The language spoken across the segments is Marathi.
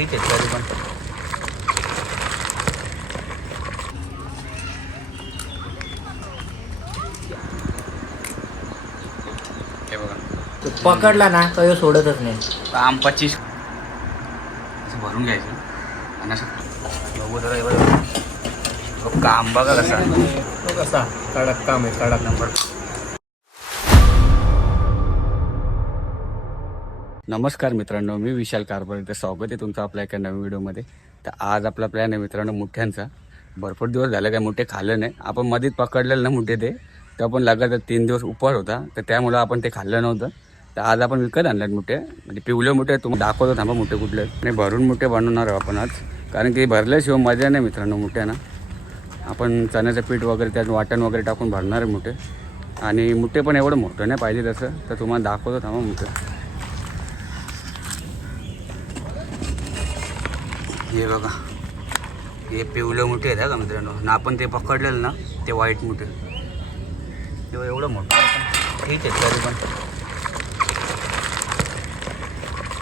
ठीक आहे तरी पण. हे बघा पकडला ना तो सोडतच नाही. आम 25 असं भरून घ्यायचं आणि असं बघू जरा. हे बघा काम बघा कसा तो कसा कडक काम आहे, कडक नंबर. नमस्कार मित्रांनो, मी विशाल कारभार. स्वागत आहे तुमचं आपल्या एका नवीन व्हिडिओमध्ये. तर आज आपला प्लॅन आहे मित्रांनो मुठ्यांचा. भरपूर दिवस झाले काय मुठे खाल्लं नाही. आपण मध्येच पकडलेलं ना मुठे ते पण लगातार 3 दिवस उपवास होता, तर त्यामुळं आपण ते खाल्लं नव्हतं. तर आज आपण विकत आणल्यात मुठे, म्हणजे पिवले मुठे. तुम्हाला दाखवतो थांबा मुठे कुठले नाही. भरून मुठे बनवणार आहोत आपण आज, कारण की भरल्याशिवाय मजा नाही मित्रांनो मुठ्यांना. आपण चण्याचं पीठ वगैरे त्यात वाटण वगैरे टाकून भरणार आहे मुठे. आणि मुठे पण एवढं मोठं नाही पाहिजे तसं, तर तुम्हाला दाखवतो थांबा मुठे. हे बघा, हे पिवलं मुठे आहेत का मित्रांनो. ना आपण ते पकडलेलं ना ते व्हाईट मुठे. तेव्हा एवढं मोठं ठीक आहे तरी पण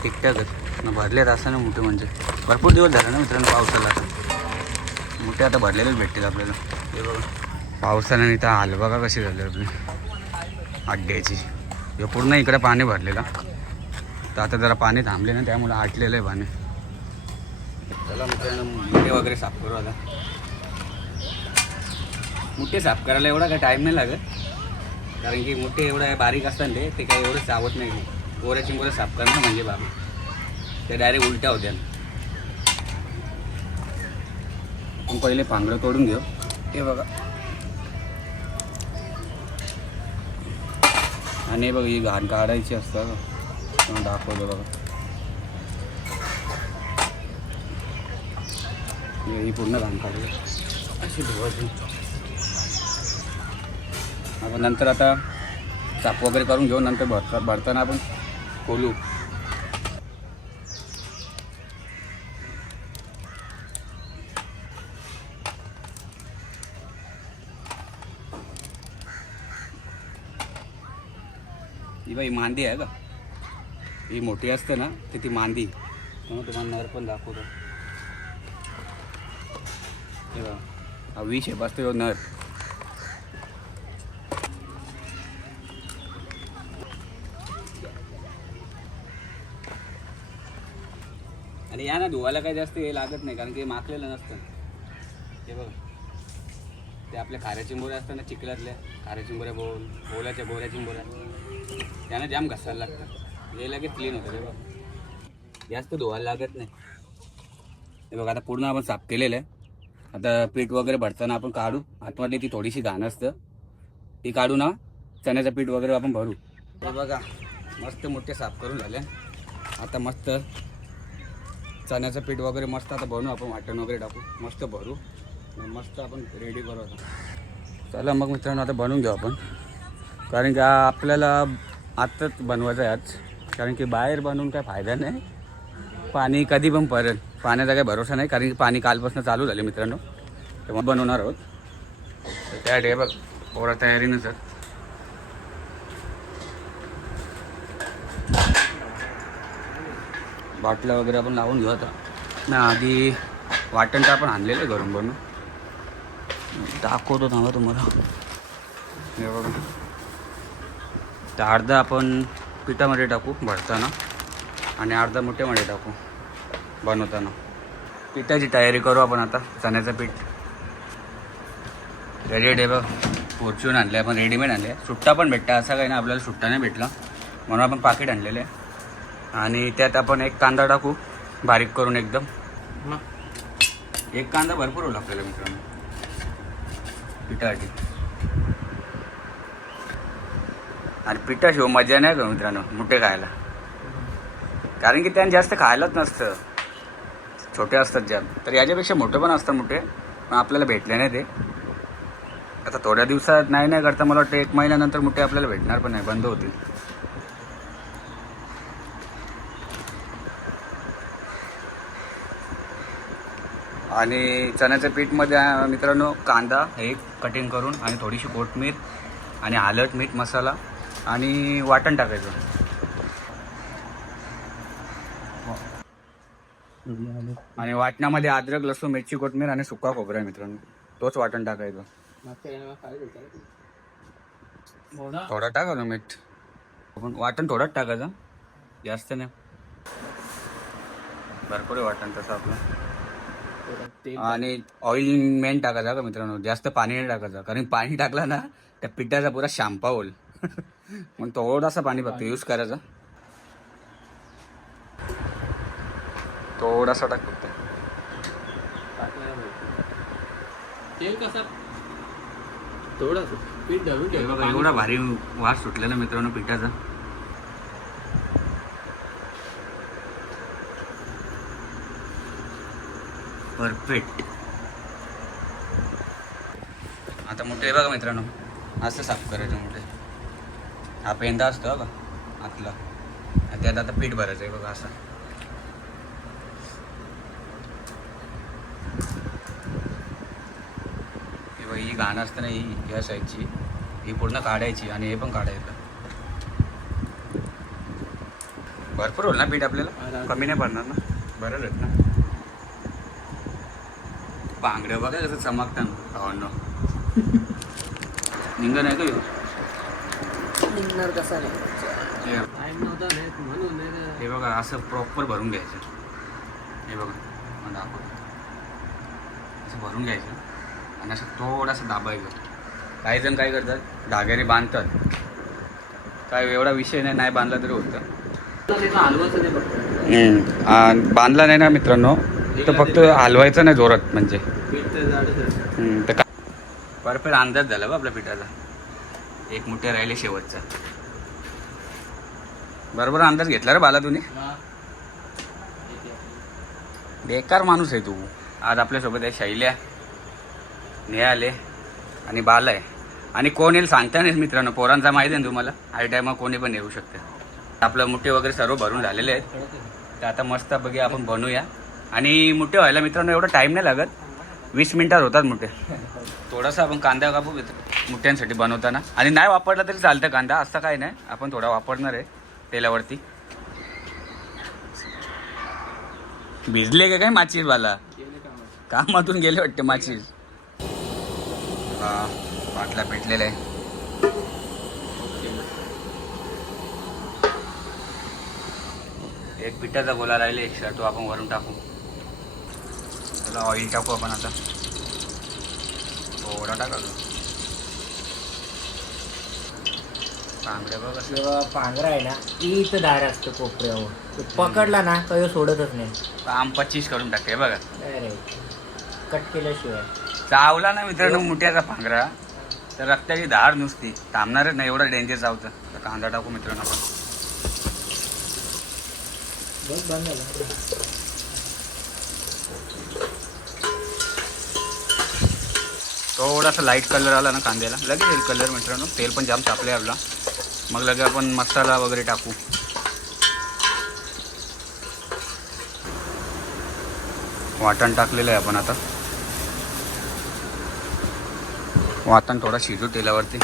ठीकठाकच ना. भरलेत असं ना मुठे, म्हणजे भरपूर दिवस झाले ना मित्रांनो पावसाला. आता मुठे आता भरलेलेच भेटतील आपल्याला. हे बघा पावसाने इथं हाल बघा कशी झाली आपली अड्ड्याची. हे पूर्ण इकडे पाणी भरलेलं, तर आता जरा पाणी थांबले ना त्यामुळे आटलेलं आहे पाणी. चला मित्रांनो मुठे वगैरे साफ करू. आता मुठे साफ करायला एवढा काय टाईम नाही लागत, कारण की मुठे एवढं बारीक असतात ते काही एवढं चावत नाही. गोऱ्या चिंबोऱ्या साफ करणं म्हणजे बाबा ते डायरेक्ट उलट्या होत्या. आपण पहिले पांगळं तोडून घेऊ. हे बघा, आणि बघा ही घाण काढायची असतं. दाखवतो बघा, ही पूर्ण घाण काढली अशी धुवायची. आपण नंतर आता साफ वगैरे करून घेऊ. नंतर भरताना आपण खोलू. ही बाई मांदी आहे का, ही मोठी असते ना ती मांदी. म्हणून तुम्हाला नर पण दाखवतो. हे बघा, हा वी शेप असतो नर. आणि या ना धुवायला काही जास्त हे लागत नाही, कारण की माखलेलं नसतं. हे बघ, ते आपल्या खाऱ्या चिंबोऱ्या असतात ना, चिखलातल्या खाऱ्या चिंबोऱ्या, ओल्याच्या गोऱ्या चिंबोऱ्या, त्यांना जाम घासायला लागतं. हे लगेच क्लीन होतं. हे बघ, जास्त धुवायला लागत नाही. हे बघ, आता पूर्ण आपण साफ केलेलं आहे. आता पीठ वगैरे भरताना आपण काढू. आतमध्ये ती थोडीशी घाण असतं, ती काढू ना. चण्याचं पीठ वगैरे आपण भरू. हे बघा मस्त मोठे साफ करून झाले. आता मस्त चण्याचं पीठ वगैरे मस्त आता बनवू आपण. वाटण वगैरे टाकू, मस्त भरू, मस्त आपण रेडी करू. आता चला मग मित्रांनो आता बनवून घेऊ आपण, कारण की आपल्याला आत्ताच बनवायचं आहे आज, कारण की बाहेर बनवून काय फायदा नाही. पाणी कधी पण पडेल, पाण्याचा काही भरोसा नाही, कारण की पाणी कालपासून चालू झाले मित्रांनो. तेव्हा बनवणार आहोत. तर त्या डे बघ पोरा तयारीनं सर. बाटल्या वगैरे आपण लावून घेऊ. आता ना आधी वाटण तर आपण आणलेलं आहे घरून बनवून. दाखवतो थांबा तुम्हाला. हे बघा, तर अर्धा आपण पिठामध्ये टाकू भरताना, आणि अर्धा मुठ्यामध्ये टाकू बनवताना. पिठाची तयारी करू आपण आता. चण्याचं पीठ रेडी आहे बघ. फॉर्च्यून आणले आपण, रेडीमेड आणले. सुट्टा पण भेटता, असं काही नाही आपल्याला सुट्टा नाही भेटला म्हणून आपण पाकिट आणलेले आहे. आणि त्यात आपण एक कांदा टाकू बारीक करून एकदम. एक कांदा भरपूर होईल आपल्याला मित्रांनो पिठासाठी. आणि पिठाशिवाय मजा नाही का मित्रांनो मुठे खायला, कारण की त्यांनी जास्त खायलाच नसतं. छोटे असतात ज्या, तर याच्यापेक्षा मोठे पण असतात मुठे, पण आपल्याला भेटले नाही ते. आता थोड्या दिवसात नाही करता मला वाटतं 1 महिन्यानंतर मुठे आपल्याला भेटणार पण नाही, बंद होतील. आणि चण्याच्या पीठमध्ये मित्रांनो कांदा हे कटिंग करून, आणि थोडीशी कोथिंबीर, आणि हळद, मीठ, मसाला, आणि वाटण टाकायचं. आणि वाटणामध्ये अद्रक लसूण मिरची कोथमीर आणि सुका खोबरा आहे मित्रांनो. तोच वाटण टाकायचं. थोडा टाका मीठ. पण वाटण थोडंच टाकायचं, जास्त नाही. भरपूर आहे वाटण तसं आपलं. आणि ऑइल मेन टाकायचं का मित्रांनो, जास्त पाणी नाही टाकायचं, कारण पाणी टाकलं ना त्या पिठाचा पुरा शांपा होईल. मग थोडासा पाणी फक्त यूज करायचा, थोडासा टाक फक्त. तेल कसं थोडं पीठ धरून हे बघा एवढा भारी वास सुटलेला मित्रांनो पिठाचा. परफेक्ट. आता मोठे बघा मित्रांनो, असं साफ करायचं मोठे. हा पेंदा असतो बघा आतला, त्यात आता पीठ भरायचं आहे बघा असं. हे बघा ही घाण असतं ना, ही या साईडची ही पूर्ण काढायची आणि हे पण काढायचं. भरपूर होईल ना पीठ आपल्याला, कमी नाही पडणार ना, बरं आहेत ना. बांगड्या बघा कसं चमकतात भावांनो. निंग नाही का ह्यो? निघणार कसा नाही. टाइम नव्हता म्हणून नाही ना. हे बघा असं प्रॉपर भरून घ्यायचं. हे बघा मग दाखव, असं भरून घ्यायचं आणि असं थोडंसं दाबायचं. काही जण काय करतात धाग्याने बांधतात, काय एवढा विषय नाही, नाही बांधला तरी होतं. हलवायचं नाही फक्त. बांधला नाही ना मित्रांनो तर फक्त हलवायचं नाही जोरात, म्हणजे पीठ तर जाडच तर परफेक्ट अंदाज झाला बा आपल्या पिठाचा. एक मुठे राहिले शेवटचा. बरोबर अंदाज घेतला रे बाला तुम्ही. बेकार माणूस आहे तू. आज आपल्यासोबत आहे शैल्या, नेहाले आणि बाला आहे. आणि कोण येईल सांगता नाही मित्रांनो, पोरांचा माहिती आहे ना तुम्हाला, आय टायमा कोणी पण येऊ शकते. आपलं मुठे वगैरे सर्व भरून झालेले आहेत, तर आता मस्त बघूया आपण बनवूया. आणि मुठे व्हायला मित्रांनो एवढा टाईम नाही लागत, 20 मिनिटात होतात मुठे. थोडासा आपण कांदा कापू मुठ्यांसाठी बनवताना, आणि नाही वापरला तरी चालतं कांदा, असं काही नाही. आपण थोडा वापरणार आहे तेलावरती. भिजले का काय माचीसवाला, कामातून गेले वाटते माचीस. पाटला पेटलेला आहे. एक पिठाचा गोला राहिले एक्स्ट्रा, तो आपण वरून टाकू. त्याला ऑइल टाकू आपण आता, थोडा टाकायचं. पांगड्या बघ कसं. जेव्हा पांघरा आहे ना, इथं दार असतं कोपऱ्यावर, तो पकडला ना तो सोडतच नाही. काम 25 करून टाकते बघा. अरे कट केल्याशिवाय चावला ना मित्रांनो मुठ्याचा पांघरा तर रक्ताची धार नुसती थांबणारच नाही, एवढं डेंजर चावतं. तर कांदा टाकू मित्रांनो आपण. बस बंद झालं. थोडासा लाईट कलर आला ना कांद्याला, लगेच येईल कलर मित्रांनो. तेल पण जाम तापले आपला. मग लगेच आपण मसाला वगैरे टाकू. वाटण टाकलेलं आहे आपण आता. वाटण थोडा शिजू तेलावरती.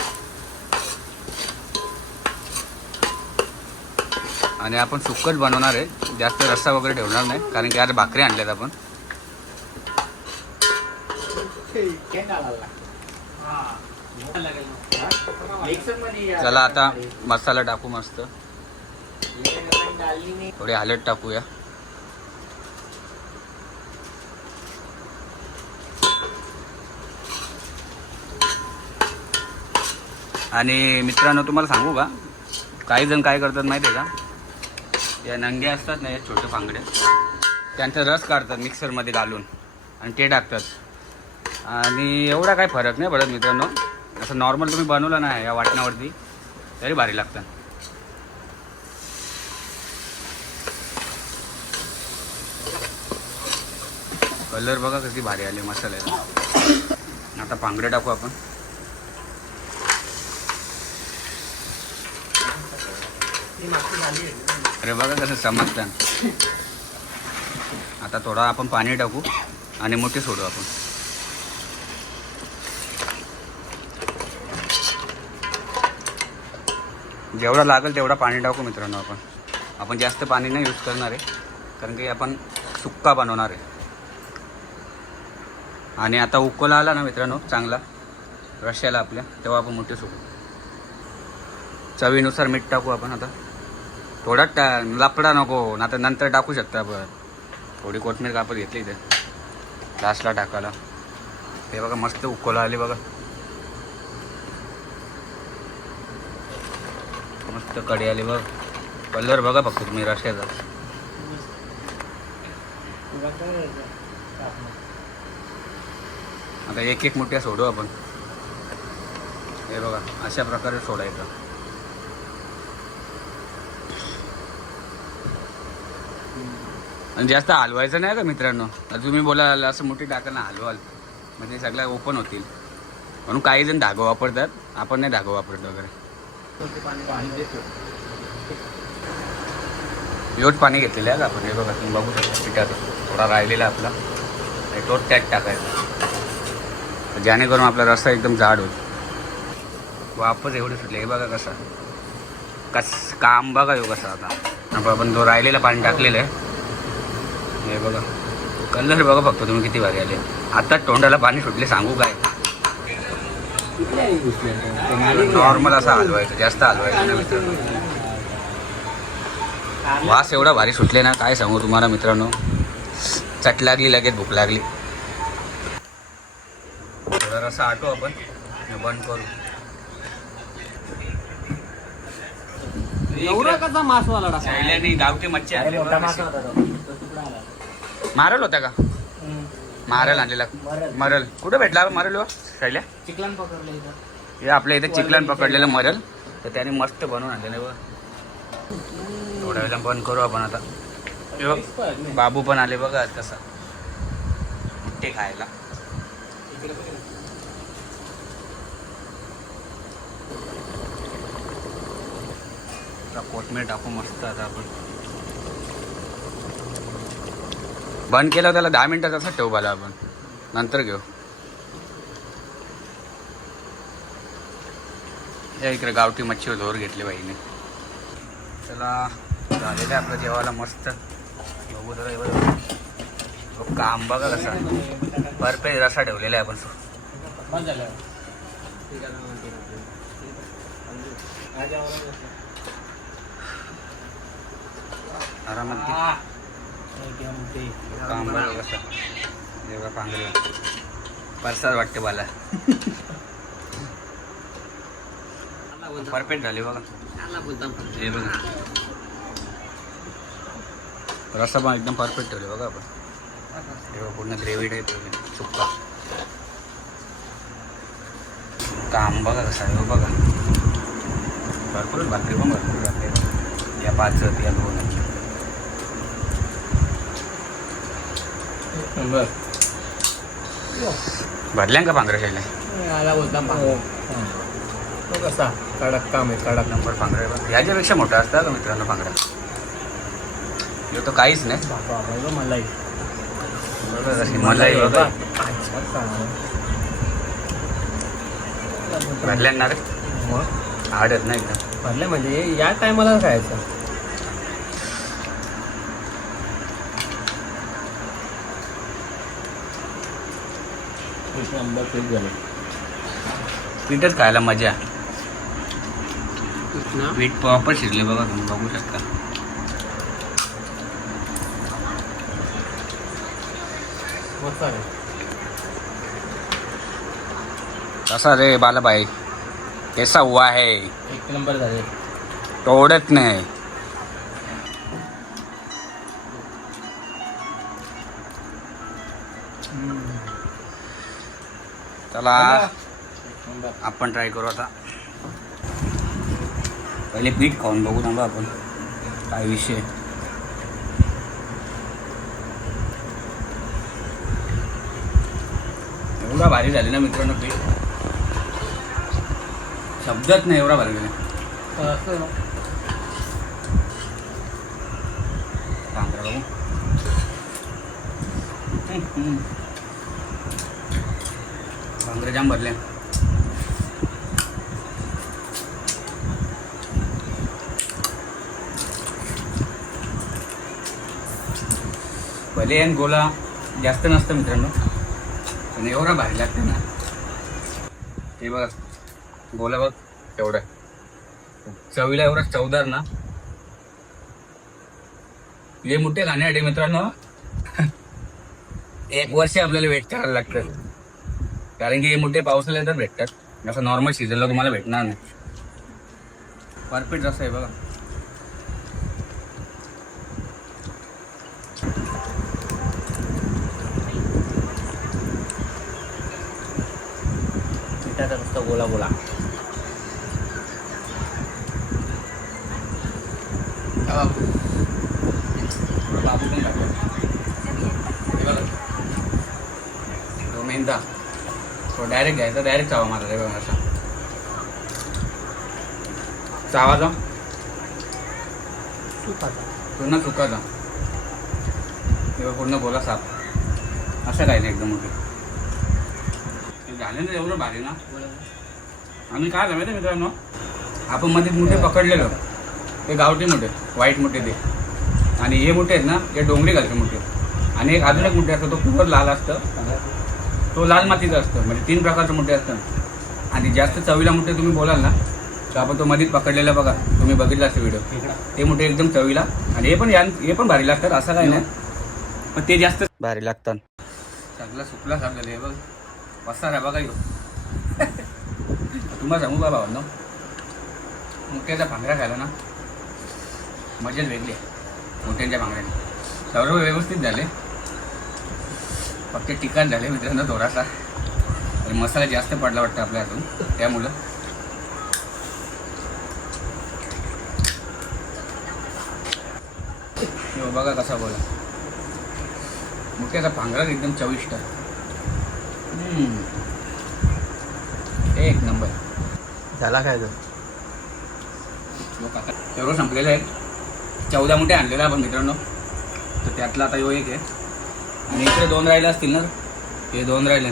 आणि आपण सुक्कच बनवणार आहे, जास्त रस्सा वगैरे ठेवणार नाही, कारण की आज भाकरी आणल्यात आपण. चला आता मसाला टाकू मस्त. थोडी हळद टाकूया. आणि मित्रांनो तुम्हाला सांगू का, काही जण काय करतात माहिती आहे का, या नंग्या असतात ना, या छोटे पांगड्या, त्यांचा रस काढतात मिक्सरमध्ये घालून आणि ते टाकतात. आणि एवढा काही फरक नाही पडत मित्रांनो. असं नॉर्मल तुम्ही बनवलं ना या वाटणावरती तरी भारी लागतं. कलर बघा कशी भारी आली मसाल्याला. आता पांगडे टाकू आपण. अरे बघा कसं चमकतं. आता थोडा आपण पाणी टाकू आणि मोठे सोडू आपण. जेवढा लागेल तेवढा पाणी टाकू मित्रांनो. आपण जास्त पाणी नाही यूज करणार आहे, कारण की आपण सुक्का बनवणार आहे. आणि आता उकोला आला ना मित्रांनो चांगला रश्याला आपल्या, तेव्हा आपण मोठे सुकू. चवीनुसार मीठ टाकू आपण आता. थोडा लपडा नको ना, तर नंतर टाकू शकता आपण. थोडी कोथमीर कापत घेतली इथे लास्टला टाकायला. हे बघा मस्त उकोला आली बघा, मस्त कडी आली बघ. कलर बघा फक्त तुम्ही रश्याचा. आता एक एक मुठ्या सोडू आपण. हे बघा अशा प्रकारे सोडायचं. आणि जास्त हलवायचं नाही का मित्रांनो. आता तुम्ही बोलाल असं मोठी टाका ना हलवाल म्हणजे सगळ्या ओपन होतील, म्हणून काही जण धागो वापरतात, आपण नाही धागो वापरत वगैरे. योट पाणी घेतलेलं आहे का आपण. हे बघा तुम्ही बघू शकता पिठाचं थोडा राहिलेला आपला, तो त्यात टाकायचा जेणेकरून आपला रस्सा एकदम जाड होतो. वापस एवढे सुटले. हे बघा कसा काम बघा येऊ कसा. आता आपण तो राहिलेला पाणी टाकलेलं आहे. हे बघा कलर बघा फक्त तुम्ही किती भारी आले. आता तोंडाला पाणी सुटले सांगू काय. नॉर्मल असा हलवायचं, जास्त हलवायचं ना मित्रांनो. वास एवढा भारी सुटले ना काय सांगू तुम्हाला मित्रांनो. चट लागली लगेच भूक लागली. थोडा रस्सा आटो आपण बंद करू. एवढा कसा मासवाला टाका. शैल्याने गावठी मच्छी आणली मोठा बघा मासा कशी. होता तो तुकडा आला. मारल होता का. मारल आणलेला. मरल कुठं भेटला मरल हो शैल्या. चिकलन पकडलं इथं. हे आपल्या इथे चिकलन पकडलेलं मरल, तर त्याने मस्त बनवून आणलेलं बघ. थोड्या वेळेला बंद करू आपण आता. हे बघ बाबू पण आले बघा आज कसा मुठ्ठे खायला. कोथमीर टाकू मस्त. आता आपण बंद केलं त्याला 10 मिनिटात असं ठेवू बाला आपण, नंतर घेऊ. या इकडे गावठी मच्छीवर जोर घेतली बाईने. चला झालेलं आहे आपलं जेवायला मस्त. बघू जरा बघ काम बघा कसा परफेक्ट रसा ठेवलेला आहे आपण. आरामात काम बघा कसं. जेव्हा पांघरे परसाद वाटते मला. परफेक्ट झाले बघा. हे बघा रस्सा पण एकदम परफेक्ट ठेवले बघा आपण. हे बघा पूर्ण ग्रेव्ही टाईप सुक्का. काम बघा कसं आहे बघा. भरपूर भाकरी पण भरपूर भाकरी. या 5 या 2 भरल्या का पांघरा शायला. तो कसा कडक काम आहे. कडक नंबर पांघरा याच्यापेक्षा मोठा असता का मित्रांनो पांघरा. हे तर काहीच नाही. मलाई मलाई बघा भरल्या रे. आवडत नाही एकदम भरले म्हणजे या टायमाला खायचं. पीठच खायला मजा. पीठ प्रॉपर शिजले बघा तुम्ही बघू शकता. मस्त आहे. कसा रे बालाबाई कैसा हुआ है. 1 नंबर झाले. तोडत नाही. चला आपण ट्राय करू आता. पहिले पीठ खाऊन बघू थांबा आपण काय विषय. एवढा भारी झाले ना मित्रांनो पीठ, शब्दच नाही एवढा भारी झाले. भांगरे जाम भरले. भले आणि गोला जास्त नसतं मित्रांनो, पण एवढा भारी लागतं ना. हे बघा गोला बघ एवढा चवीला एवढा चवदार ना. हे मोठे खाण्यासाठी मित्रांनो 1 वर्ष आपल्याला वेट करायला लागतं, कारण की हे मोठे पावसाळ्यात भेटतात, असं नॉर्मल सीझनला तुम्हाला भेटणार नाही. परफेक्ट असं आहे बघा. पिठाचा नुसता गोला गोला. बाबू पण खातो. हे बघा तो मेंदा, तो डायरेक्ट घ्यायचा, डायरेक्ट चावा मारायचा. बघा असा चावाचा पूर्ण सुकाचा, किंवा पूर्ण गोला साफ असं काय नाही एकदम मोठे. झाले ना एवढं भारी ना. आणि काय झालं माहिती मित्रांनो, आपण मध्ये मोठे पकडलेलो ते गावठी मोठे व्हाईट मोठे ते, आणि हे मोठे आहेत ना हे डोंगरी घालचे मोठे, आणि एक अजून एक मोठे असतं तो प्युअर लाल असतं, तो लाल मातीचं असतं. म्हणजे 3 प्रकारचे मोठे असतात. आणि जास्त चवीला मोठे तुम्ही बोलाल ना तर आपण तो मध्येच पकडलेला बघा, तुम्ही बघितला असतो व्हिडिओ, ते मोठे एकदम चवीला. आणि हे पण भारी लागतात, असं काय नाही, पण ते जास्त भारी लागतात. सगळं सुकला सांगलेलं हे बघ पसार आहे बघा. तुम्हाला सांगू का भावांनो, मुक्याचा भांगडा खायला ना मजाच वेगळी आहे. मोठ्यांच्या भांगड्याने सर्व व्यवस्थित झाले, फक्त तिखट झाले मित्रांनो थोडासा, आणि मसाला जास्त पडला वाटतं आपल्या हातून, त्यामुळं. बघा कसा बोला, मुक्याचा भांगडा एकदम चविष्ट, एक नंबर झाला काय तो. एवढं संपलेलं आहे. 14 मोठे आणलेलं आपण मित्रांनो, तर त्यातला आता एक आहे, आणि इकडे 2 राहिले असतील ना, हे 2 राहिले,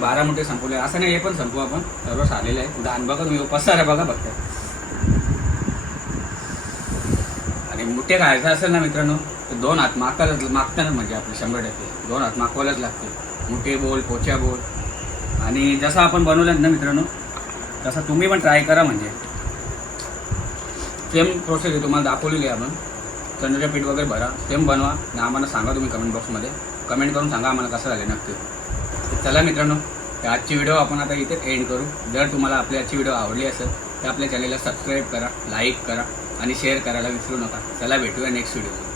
12 मोठे संपवले. असं नाही हे पण संपू आपण, सर्व आलेलं आहे. दान बघा तुम्ही, पसार बघा फक्त. आणि मोठे खायचं असेल ना मित्रांनो तर 2 हात मागताना म्हणजे आपले 100% 2 हात मागवायलाच लागते. मोठे बोल, पोच्या बोल. आणि जसं आपण बनवलं ना मित्रांनो तसं तुम्ही पण ट्राय करा. म्हणजे सेम प्रोसेस आहे, तुम्हाला दाखवलेली आहे आपण. चण्याचं पीठ वगैरे भरा, सेम बनवा आणि आम्हाला सांगा तुम्ही कमेंट बॉक्समध्ये. कमेंट करून सांगा आम्हाला कसं झालं नक्की. चला मित्रांनो, आजची व्हिडिओ आपण आता इथे एंड करू. जर तुम्हाला आपली आजची व्हिडिओ आवडली असेल तर आपल्या चॅनलला सबस्क्राईब करा, लाईक करा आणि शेअर करायला विसरू नका. चला भेटूया नेक्स्ट व्हिडिओ.